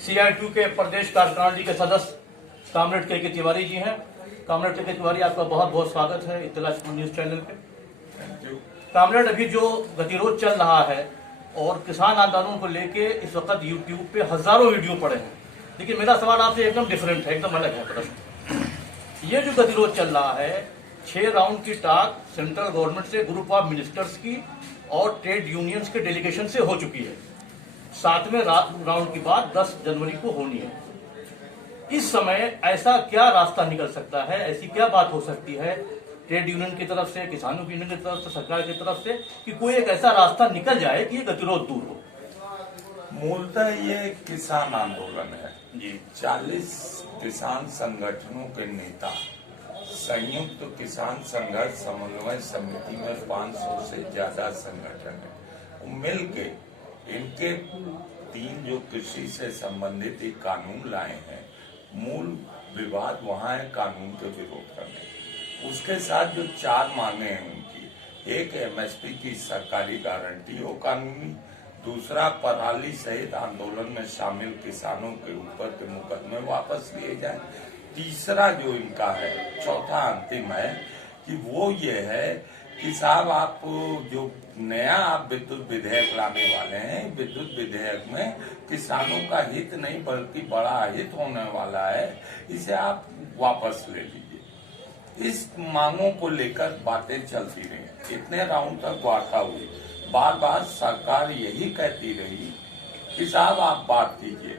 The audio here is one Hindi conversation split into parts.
CI2 के प्रदेश कार्यकारिणी के सदस्य कामरेड के तिवारी जी हैं। कामरेड के तिवारी, आपका बहुत बहुत स्वागत है इत्तला न्यूज चैनल पे। कामरेड, अभी जो गतिरोध चल रहा है और किसान आंदोलन को लेके इस वक्त यूट्यूब पे हजारों वीडियो पड़े हैं, लेकिन मेरा सवाल आपसे एकदम डिफरेंट है, एकदम अलग है प्रश्न। ये जो गतिरोध चल रहा है, 6 राउंड की टाक सेंट्रल गवर्नमेंट से, ग्रुप ऑफ मिनिस्टर्स की और ट्रेड यूनियंस के डेलीगेशन से हो चुकी है। 7वें राउंड की बात 10 जनवरी को होनी है। इस समय ऐसा क्या रास्ता निकल सकता है, ऐसी क्या बात हो सकती है ट्रेड यूनियन की तरफ से, किसानों की यूनियन की तरफ से, सरकार की तरफ से, कि कोई एक ऐसा रास्ता निकल जाए कि ये गतिरोध दूर हो? मूलतः ये किसान आंदोलन है जी। 40 किसान संगठनों के नेता संयुक्त किसान संघर्ष समन्वय समिति में 500 से ज्यादा संगठन है, मिल के इनके 3 जो कृषि से संबंधित एक कानून लाए हैं। मूल विवाद वहाँ है कानून के विरोध करने। उसके साथ जो 4 मांगे हैं उनकी, एक MSP की सरकारी गारंटी हो कानूनी, दूसरा पराली सहित आंदोलन में शामिल किसानों के ऊपर के मुकदमे वापस लिए जाएं, तीसरा जो इनका है, चौथा अंतिम है कि वो ये है कि साहब आप जो नया आप विद्युत विधेयक लाने वाले हैं, विद्युत विधेयक में किसानों का हित नहीं बल्कि बड़ा हित होने वाला है, इसे आप वापस ले लीजिए। इस मांगों को लेकर बातें चलती रही, इतने राउंड तक वार्ता हुई। बार बार सरकार यही कहती रही कि साहब आप बात कीजिए,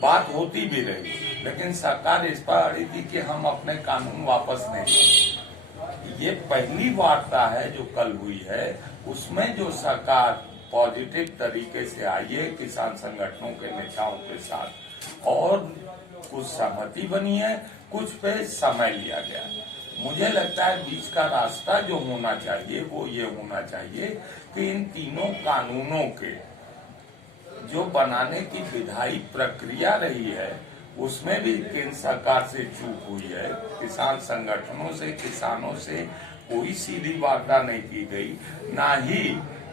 बात होती भी रही, लेकिन सरकार इस पर अड़ी थी कि हम अपने कानून वापस नहीं लेंगे। ये पहली वार्ता है जो कल हुई है, उसमें जो सरकार पॉजिटिव तरीके से आई है किसान संगठनों के नेताओं के साथ, और कुछ सहमति बनी है, कुछ पे समय लिया गया। मुझे लगता है बीच का रास्ता जो होना चाहिए वो ये होना चाहिए कि इन तीनों कानूनों के जो बनाने की विधायी प्रक्रिया रही है उसमें भी केंद्र सरकार से चूक हुई है। किसान संगठनों से, किसानों से कोई सीधी वार्ता नहीं की गई, ना ही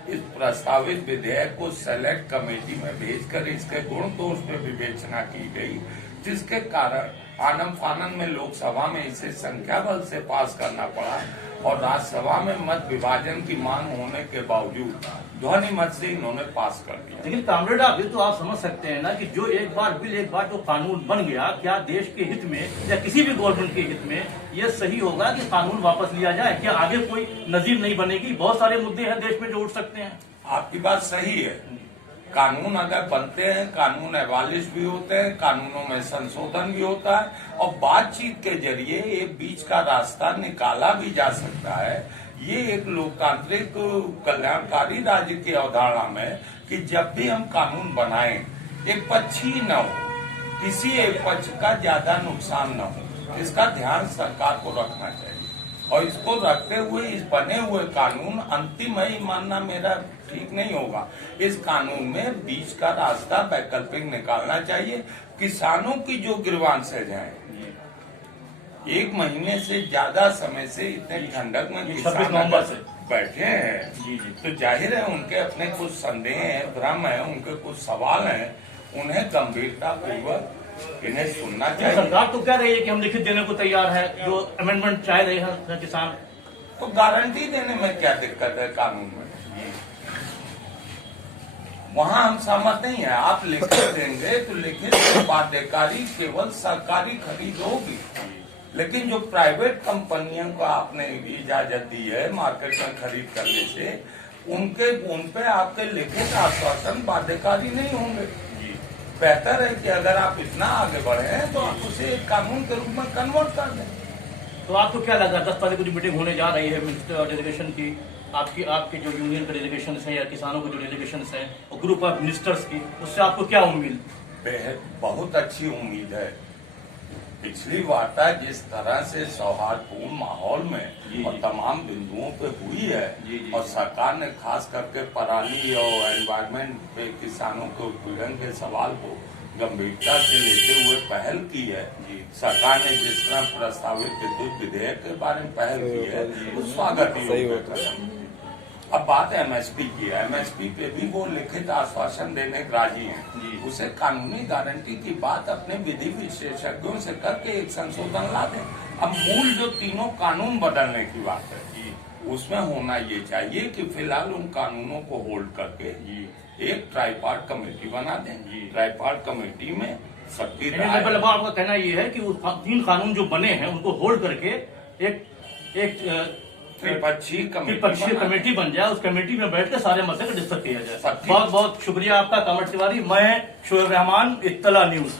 इस प्रस्तावित विधेयक को सेलेक्ट कमेटी में भेजकर इसके गुण दोष पे विवेचना की गई, जिसके कारण आनन फानन में लोकसभा में इसे संख्या बल से पास करना पड़ा और राज्यसभा में मत विभाजन की मांग होने के बावजूद ध्वनि मत से इन्होंने पास कर दिया। लेकिन कामरेड, आप ये तो आप समझ सकते हैं ना कि जो एक बार बिल, एक बार जो कानून बन गया, क्या देश के हित में या किसी भी गवर्नमेंट के हित में यह सही होगा कि कानून वापस लिया जाए? क्या आगे कोई नजीर नहीं बनेगी? बहुत सारे मुद्दे हैं देश में जो उठ सकते हैं। आपकी बात सही है, कानून अगर बनते हैं, कानून एबालिश भी होते हैं, कानूनों में संशोधन भी होता है और बातचीत के जरिए एक बीच का रास्ता निकाला भी जा सकता है। ये एक लोकतांत्रिक कल्याणकारी राज्य की अवधारणा में कि जब भी हम कानून बनाएं, एक पक्षी न हो, किसी एक पक्ष का ज्यादा नुकसान न हो, इसका ध्यान सरकार को रखना चाहिए। और इसको रखते हुए इस बने हुए कानून अंतिम है मानना मेरा ठीक नहीं होगा। इस कानून में बीच का रास्ता वैकल्पिक निकालना चाहिए। किसानों की जो ग्रीवांसेज हैं, 1 महीने से ज्यादा समय से इतने ठंडक में 26 नवंबर से बैठे हैं, तो जाहिर है उनके अपने कुछ संदेह है, भ्रम है, उनके कुछ सवाल हैं, उन्हें गंभीरता पूर्वक इन्हें सुनना चाहिए। सरकार तो कह रही है कि हम लिखित देने को तैयार है, जो अमेंडमेंट चाह रहे हैं किसान। तो गारंटी देने में क्या दिक्कत है कानून में? वहाँ हम सहमत नहीं है। आप लिखित देंगे तो लिखित बाध्यकारी केवल सरकारी खरीद होगी, लेकिन जो प्राइवेट कंपनियों को आपने इजाजत दी है मार्केट में खरीद करने से, उन पे आपके लिखित आश्वासन बाध्यकारी नहीं होंगे। बेहतर है कि अगर आप इतना आगे बढ़े हैं तो आप उसे एक कानून के रूप में कन्वर्ट कर दें। तो आपको क्या लगा 10 तारीख को जो मीटिंग होने जा रही है मिनिस्टर डेलीगेशन की, आपके जो यूनियन के डेलीगेशन हैं या किसानों के जो डेलीगेशन हैं और ग्रुप ऑफ मिनिस्टर्स की, उससे आपको क्या उम्मीद? बहुत अच्छी उम्मीद है। पिछली वार्ता जिस तरह से सौहार्दपूर्ण माहौल में और तमाम बिंदुओं पे हुई है, और सरकार ने खास करके पराली और एनवायरमेंट पे किसानों के उत्पीड़न के सवाल को गंभीरता से लेते हुए पहल की है। सरकार ने जिस तरह प्रस्तावित विद्युत विधेयक के बारे में पहल की है, वो स्वागत योग्य है। अब बात एमएसपी की है, एमएसपी पे भी वो लिखित आश्वासन देने को राजी हैं। उसे कानूनी गारंटी की बात अपने विधि विशेषज्ञों से करके एक संशोधन ला दें। अब मूल जो तीनों कानून बदलने की बात है उसमें होना ये चाहिए कि फिलहाल उन कानूनों को होल्ड करके एक ट्राईपार्ट कमेटी बना दें। ट्राईपार्ट कमेटी में सबकी राय। मतलब आपका कहना ये है कि उस 3 कानून जो बने हैं उनको होल्ड करके एक त्रिपक्षीय कमेटी बन जाए, उस कमेटी में बैठ के सारे मसले को डिस्कस किया जाए। बहुत बहुत शुक्रिया आपका कामरेड तिवारी। मैं शोएब रहमान, इत्तला न्यूज।